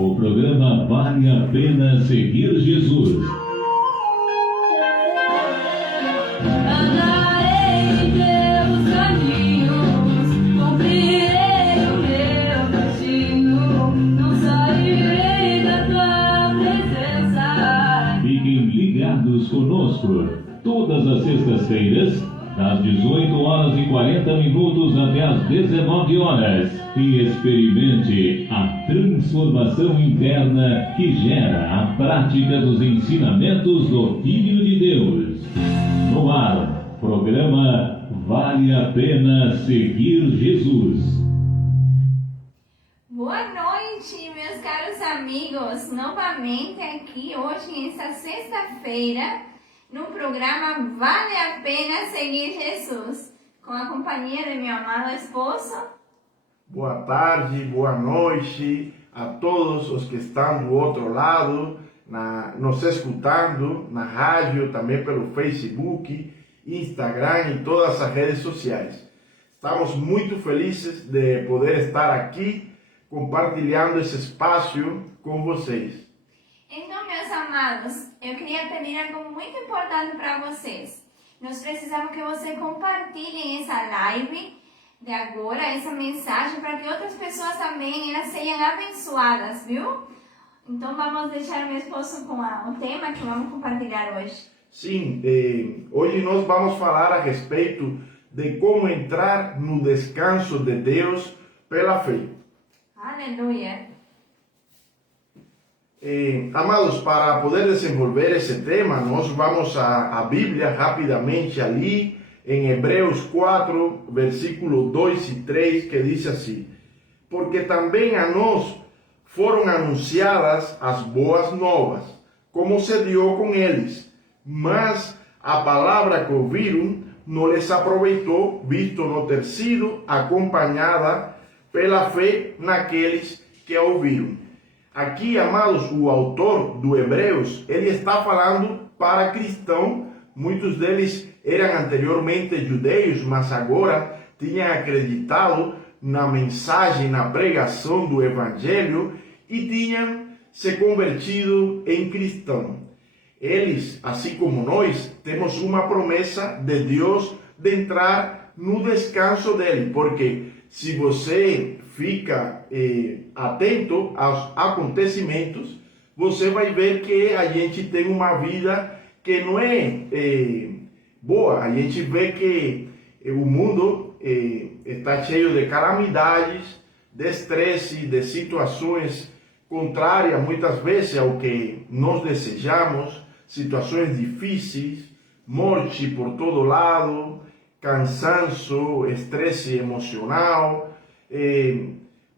O programa Vale a Pena Seguir Jesus. Andarei em teus caminhos, cumprirei o meu destino, não sairei da tua presença. Fiquem ligados conosco, todas as sextas-feiras, das 18h40 até as 19h, e experimente a transformação interna que gera a prática dos ensinamentos do Filho de Deus. No ar, programa Vale a Pena Seguir Jesus. Boa noite, meus caros amigos, novamente aqui hoje, nesta sexta-feira, no programa Vale a Pena Seguir Jesus, com a companhia de meu amado esposo. Boa tarde, boa noite a todos os que estão do outro lado, nos escutando na rádio, também pelo Facebook, Instagram e todas as redes sociais. Estamos muito felizes de poder estar aqui compartilhando esse espaço com vocês. Então, meus amados, eu queria pedir algo muito importante para vocês. Nós precisamos que vocês compartilhem essa live de agora, essa mensagem, para que outras pessoas também elas sejam abençoadas, viu? Então, vamos deixar meu esposo com o tema que vamos compartilhar hoje. Sim, hoje nós vamos falar a respeito de como entrar no descanso de Deus pela fé. Aleluia! Amados, para poder desenvolver esse tema, nós vamos à Bíblia rapidamente ali, em Hebreus 4, versículo 2 e 3, que diz assim: porque também a nós foram anunciadas as boas novas, como se deu com eles, mas a palavra que ouviram não lhes aproveitou, visto não ter sido acompanhada pela fé naqueles que a ouviram. Aqui, amados, o autor do Hebreus, ele está falando para cristãos. Muitos deles eram anteriormente judeus, mas agora tinham acreditado na mensagem, na pregação do Evangelho e tinham se convertido em cristão. Eles, assim como nós, temos uma promessa de Deus de entrar no descanso dele, porque se você fica atento aos acontecimentos, você vai ver que a gente tem uma vida que não é boa. A gente vê que o mundo está cheio de calamidades, de estresse, de situações contrárias muitas vezes ao que nós desejamos, situações difíceis, morte por todo lado, cansaço, estresse emocional,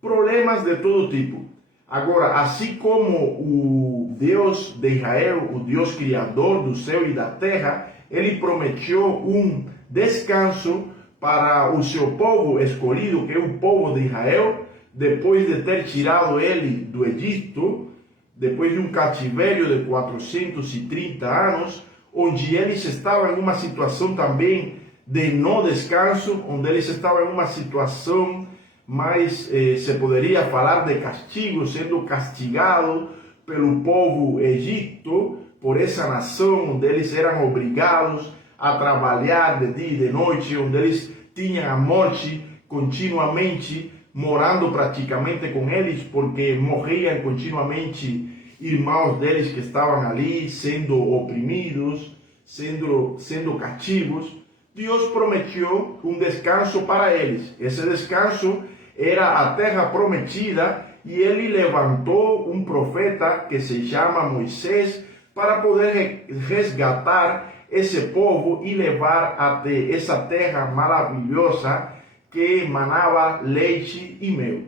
problemas de todo tipo. Agora, assim como o Deus de Israel, o Deus criador do céu e da terra, ele prometeu um descanso para o seu povo escolhido, que é o povo de Israel, depois de ter tirado ele do Egito, depois de um cativeiro de 430 anos, onde eles estavam em uma situação também de não descanso, onde eles estavam em uma situação mais, se poderia falar de castigo, sendo castigado pelo povo egito, por essa nação, onde eles eram obrigados a trabalhar de dia e de noite, onde eles tinham a morte continuamente, morando praticamente com eles, porque morriam continuamente irmãos deles que estavam ali, sendo oprimidos, sendo cativos. Deus prometeu um descanso para eles. Esse descanso era a terra prometida, e ele levantou um profeta que se chama Moisés para poder resgatar esse povo e levar até essa terra maravilhosa que emanava leite e mel.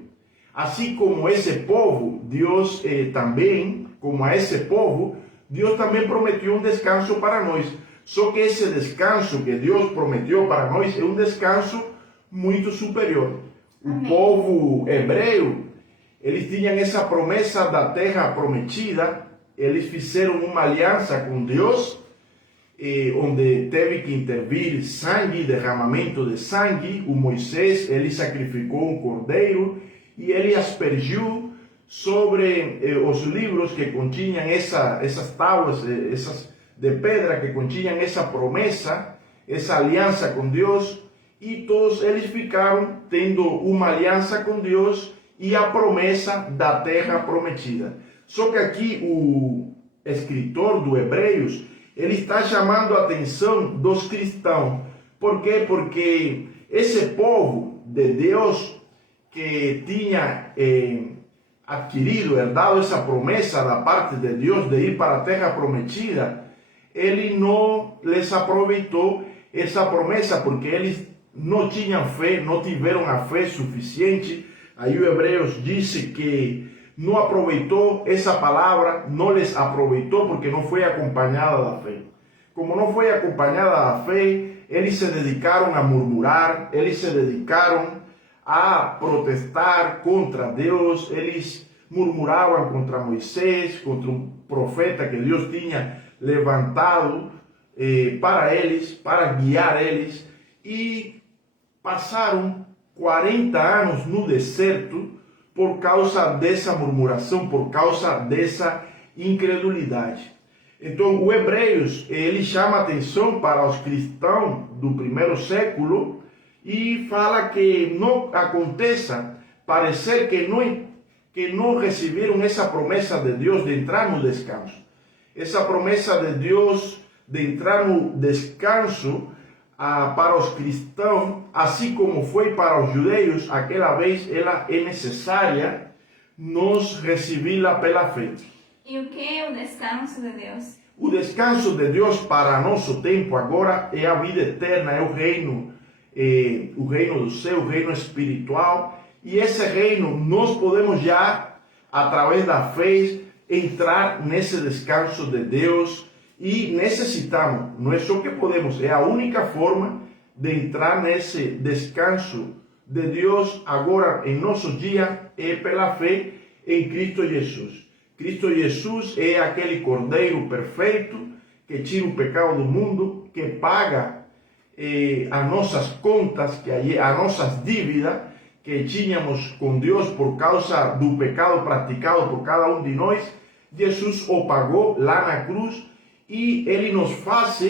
Assim como esse povo, Deus também, como a esse povo, Deus também prometeu um descanso para nós. Só que esse descanso que Deus prometeu para nós é um descanso muito superior. O povo hebreu, eles tinham essa promessa da terra prometida, eles fizeram uma aliança com Deus, onde teve que intervir sangue, derramamento de sangue. O Moisés, ele sacrificou um cordeiro e ele aspergiu sobre os livros que continham essas tábuas, essas de pedra que continham essa promessa, essa aliança com Deus, e todos eles ficaram tendo uma aliança com Deus e a promessa da terra prometida. Só que aqui o escritor do Hebreus, ele está chamando a atenção dos cristãos. Por quê? Porque esse povo de Deus que tinha adquirido, herdado essa promessa da parte de Deus de ir para a terra prometida, ele não les aproveitou essa promessa porque eles não tinham fé, não tiveram a fé suficiente. Aí o Hebreus disse que não aproveitou essa palavra, não les aproveitou porque não foi acompanhada da fé. Como não foi acompanhada da fé, eles se dedicaram a murmurar, eles se dedicaram a protestar contra Deus, eles murmuravam contra Moisés, contra o profeta que Deus tinha levantado para eles, para guiar eles, e passaram 40 anos no deserto por causa dessa murmuração, por causa dessa incredulidade. Então, o Hebreus, ele chama atenção para os cristãos do primeiro século e fala que não aconteça parecer que não receberam essa promessa de Deus de entrar no descanso. Essa promessa de Deus de entrar no descanso para os cristãos, assim como foi para os judeus, aquela vez ela é necessária nós recebê-la pela fé. E o que é o descanso de Deus? O descanso de Deus para nosso tempo agora é a vida eterna, é o reino do céu, o reino espiritual. E esse reino nós podemos já, através da fé, entrar nesse descanso de Deus. E necessitamos, não é só que podemos, é a única forma de entrar nesse descanso de Deus agora em nossos dias é pela fé em Cristo Jesus. Cristo Jesus é aquele Cordeiro perfeito que tira o pecado do mundo, que paga as nossas contas, as nossas dívidas que tínhamos com Deus por causa do pecado praticado por cada um de nós. Jesus o pagou lá na cruz e ele nos faz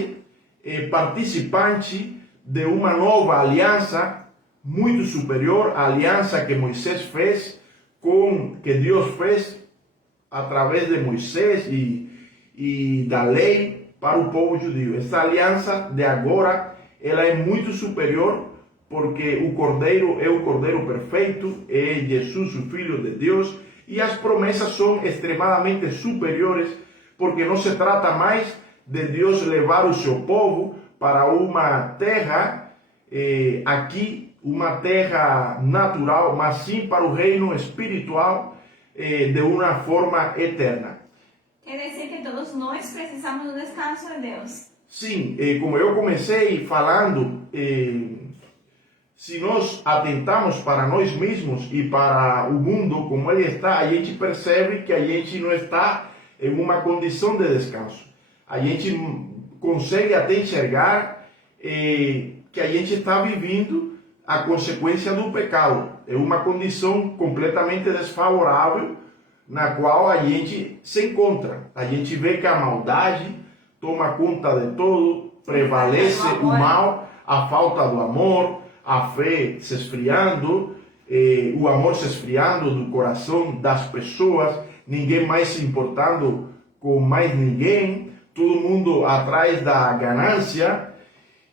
participante de uma nova aliança muito superior à aliança que Moisés fez, que Deus fez através de Moisés e da lei para o povo judeu. Essa aliança de agora, ela é muito superior, porque o Cordeiro é o Cordeiro perfeito, é Jesus, o Filho de Deus, e as promessas são extremadamente superiores, porque não se trata mais de Deus levar o seu povo para uma terra aqui, uma terra natural, mas sim para o reino espiritual de uma forma eterna. Quer dizer que todos nós precisamos do descanso de Deus. Sim, como eu comecei falando, se nós atentamos para nós mesmos e para o mundo como ele está, a gente percebe que a gente não está em uma condição de descanso. A gente consegue até enxergar que a gente está vivendo a consequência do pecado. É uma condição completamente desfavorável na qual a gente se encontra. A gente vê que a maldade toma conta de todo, prevalece o mal, a falta do amor, a fé se esfriando, o amor se esfriando do coração das pessoas, ninguém mais se importando com mais ninguém, todo mundo atrás da ganância.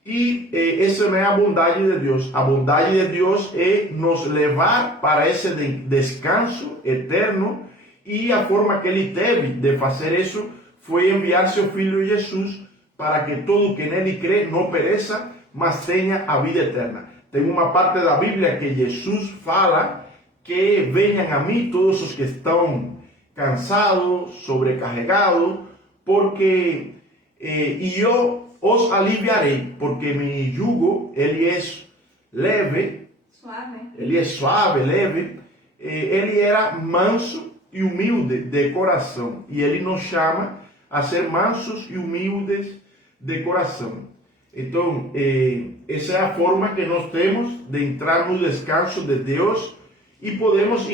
E essa não é a bondade de Deus. A bondade de Deus é nos levar para esse descanso eterno, e a forma que ele teve de fazer isso foi enviar seu Filho Jesus para que todo que nele crê não pereça, mas tenha a vida eterna. Tem uma parte da Bíblia que Jesus fala que venham a mim todos os que estão cansados, sobrecarregados, porque e eu os aliviarei, porque mi jugo ele é leve, ele é suave, leve, ele era manso e humilde de coração, e ele nos chama a ser mansos e humildes de coração. Então, essa é a forma que nós temos de entrar no descanso de Deus, e podemos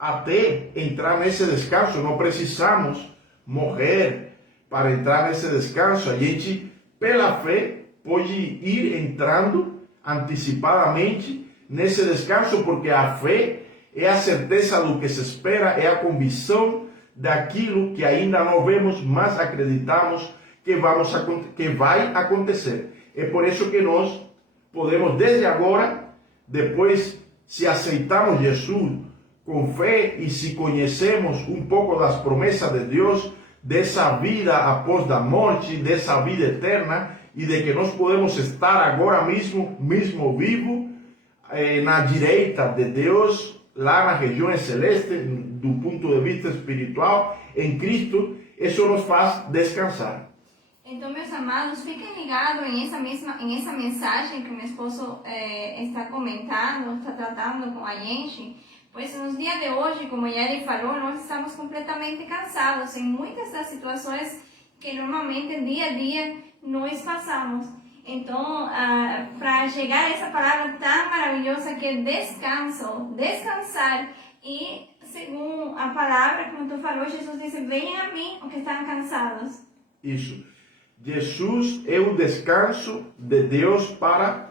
até entrar nesse descanso. Não precisamos morrer para entrar nesse descanso. A gente, pela fé, pode ir entrando antecipadamente nesse descanso, porque a fé é a certeza do que se espera, é a convicção daquilo que ainda não vemos, mas acreditamos que vai acontecer. É por isso que nós podemos, desde agora, depois, se aceitamos Jesus com fé e se conhecemos um pouco das promessas de Deus, dessa vida após a morte, dessa vida eterna, e de que nós podemos estar agora mesmo vivo na direita de Deus, lá nas regiões celestes, do ponto de vista espiritual, em Cristo, isso nos faz descansar. Então, meus amados, fiquem ligados em essa mensagem que o meu esposo está comentando, está tratando com a gente, pois nos dias de hoje, como já ele falou, nós estamos completamente cansados em muitas das situações que normalmente dia a dia nós passamos. Então, para chegar a essa palavra tão maravilhosa que é descanso, descansar, e segundo a palavra, como tu falou, Jesus disse, venham a mim os que estão cansados. Isso. Jesus é o descanso de Deus para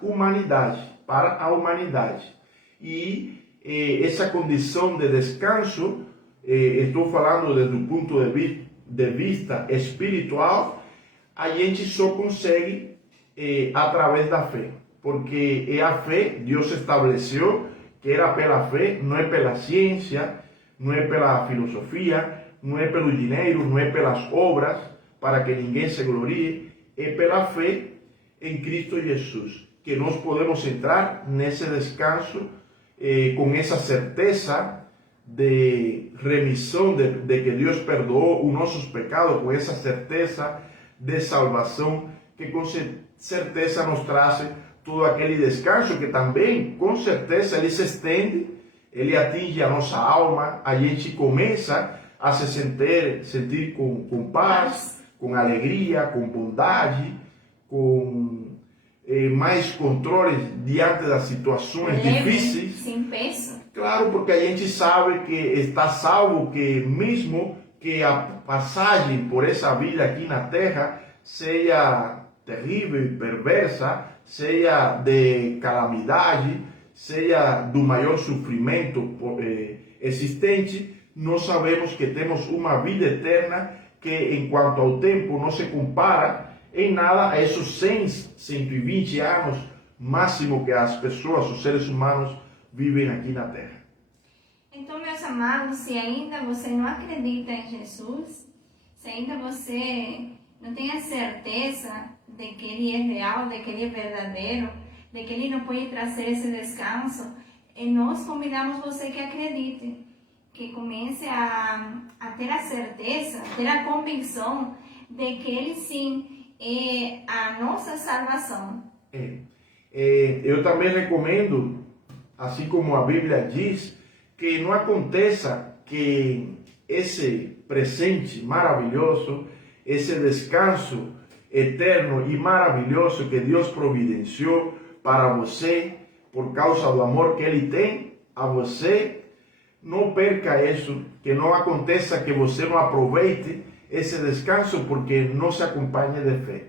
a humanidade. E essa condição de descanso, estou falando desde o ponto de vista espiritual, a gente só consegue através da fé. Porque é a fé, Deus estabeleceu que era pela fé, não é pela ciência, não é pela filosofia, não é pelo dinheiro, não é pelas obras, para que ninguém se glorie, é pela fé em Cristo Jesus, que nós podemos entrar nesse descanso com essa certeza de remissão, de que Deus perdoou os nossos pecados, com essa certeza de salvação, que com certeza nos traz todo aquele descanso que também, com certeza, ele se estende, ele atinge a nossa alma, a gente começa a se sentir com paz, com alegria, com bondade, com mais controles diante das situações difíceis. Sem peso. Claro, porque a gente sabe que está salvo, que mesmo que a passagem por essa vida aqui na Terra seja terrível e perversa, seja de calamidade, seja do maior sofrimento existente, nós sabemos que temos uma vida eterna que, em quanto ao tempo, não se compara em nada a esses 100, 120 anos máximo que as pessoas, os seres humanos, vivem aqui na Terra. Então, meus amados, se ainda você não acredita em Jesus, se ainda você não tem a certeza de que Ele é real, de que Ele é verdadeiro, de que Ele não pode trazer esse descanso, nós convidamos você que acredite, que comece a ter a certeza, ter a convicção de que Ele sim é a nossa salvação. Eu também recomendo, assim como a Bíblia diz, que não aconteça que esse presente maravilhoso, esse descanso eterno e maravilhoso que Deus providenciou para você, por causa do amor que Ele tem a você, não perca isso, que não aconteça que você não aproveite esse descanso porque não se acompanhe de fé.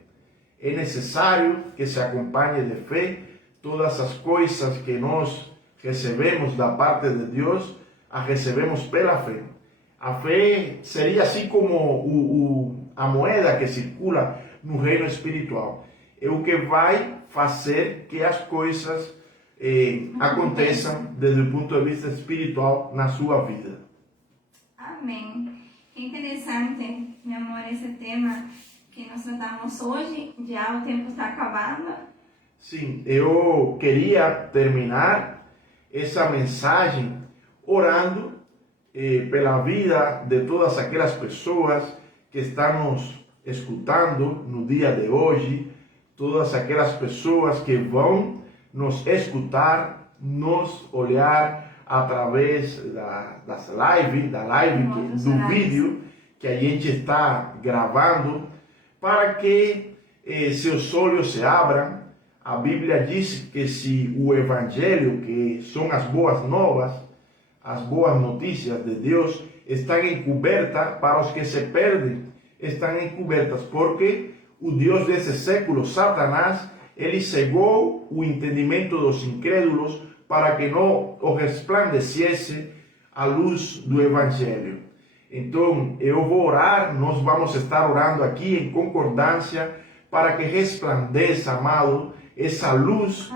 É necessário que se acompanhe de fé todas as coisas que nós recebemos da parte de Deus, as recebemos pela fé. A fé seria assim como a moeda que circula no reino espiritual. É o que vai fazer que as coisas aconteçam desde o ponto de vista espiritual na sua vida. Amém. É interessante, meu amor, esse tema que nós tratamos hoje. Já o tempo está acabando. Sim, eu queria terminar essa mensagem orando pela vida de todas aquelas pessoas que estão nos escutando no dia de hoje, todas aquelas pessoas que vão nos escutar, nos olhar através das lives, do vídeo que a gente está gravando, para que seus olhos se abram. A Bíblia diz que se o Evangelho, que são as boas novas, as boas notícias de Deus estão encobertas para os que se perdem, estão encobertas porque o Deus desse século, Satanás, ele cegou o entendimento dos incrédulos para que não resplandecesse a luz do Evangelho. Então, eu vou orar, nós vamos estar orando aqui em concordância para que resplandeça, amado, essa luz,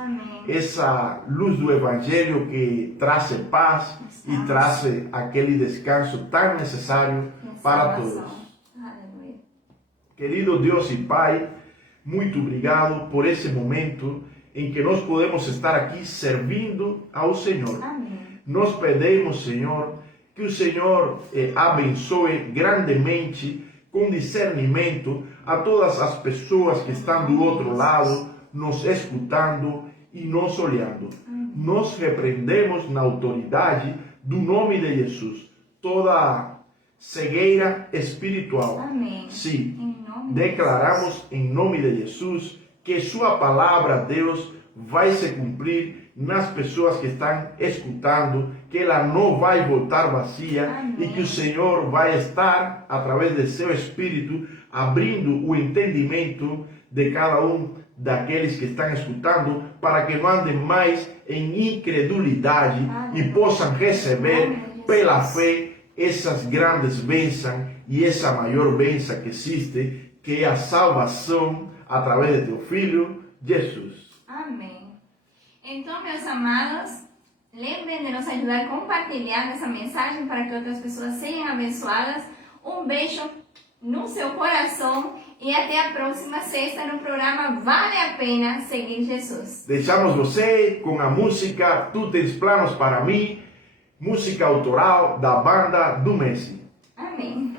essa luz do Evangelho que traz paz e traz aquele descanso tão necessário para todos. Aleluia. Querido Deus e Pai, muito obrigado por esse momento em que nós podemos estar aqui servindo ao Senhor. Amém. Nós pedimos, Senhor, que o Senhor abençoe grandemente, com discernimento, a todas as pessoas que estão do outro lado, nos escutando e nos olhando. Nós repreendemos na autoridade do nome de Jesus toda cegueira espiritual. Amém. Sim, Em nome de declaramos em nome de Jesus que sua palavra, Deus, vai se cumprir nas pessoas que estão escutando, que ela não vai voltar vazia. Amém. E que o Senhor vai estar, através de seu Espírito, abrindo o entendimento de cada um daqueles que estão escutando, para que não andem mais em incredulidade. Amém. E possam receber Amém. pela fé essas grandes bênçãos e essa maior bênção que existe, que é a salvação através de teu Filho, Jesus. Amém. Então, meus amados, lembrem de nos ajudar a compartilhar essa mensagem para que outras pessoas sejam abençoadas. Um beijo no seu coração e até a próxima sexta no programa Vale a Pena Seguir Jesus. Deixamos você com a música Tu Tens Planos para Mim, música autoral da banda do Messi. Amém.